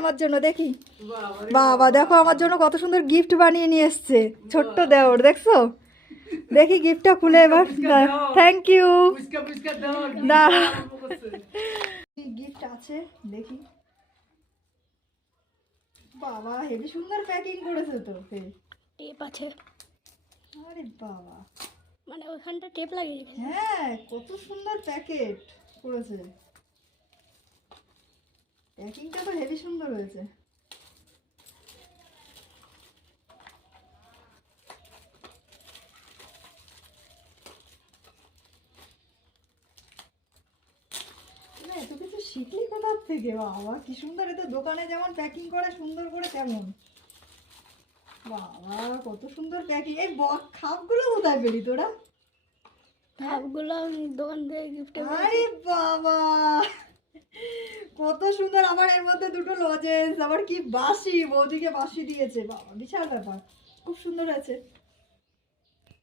আমার জন্য দেখি। বাবা দেখো আমার জন্য কত সুন্দর গিফট বানিয়ে নিয়ে এসছে ছোট্ট দেওর, দেখছো? দেখি গিফটটা খুলে এবার। Thank you. গিফট আছে দেখি। বাবা হেবি সুন্দর প্যাকিং করেছে তো। টেপ আছে, আরে বাবা, মানে ওখানটা টেপ লাগিয়ে রেখেছে। হ্যাঁ কত সুন্দর প্যাকেট করেছে, প্যাকিংটা তো হেবি সুন্দর হয়েছে। এত কিছু শিখলি কোথার থেকে? বাবা কি সুন্দর, এত দোকানে যেমন প্যাকিং করে সুন্দর করে তেমন। বাবা কত সুন্দর প্যাকিং। এই খাপগুলো কোথায় পেলি তোরা? খাপগুলো আমি দোকান থেকে গিফটে আরে বাবা কত সুন্দর। আবার এর মধ্যে দুটো লজেন্স, আবার কি বাঁশি, বৌদিকে বাঁশি দিয়েছে। বাবা বিশাল ব্যাপার, খুব সুন্দর আছে।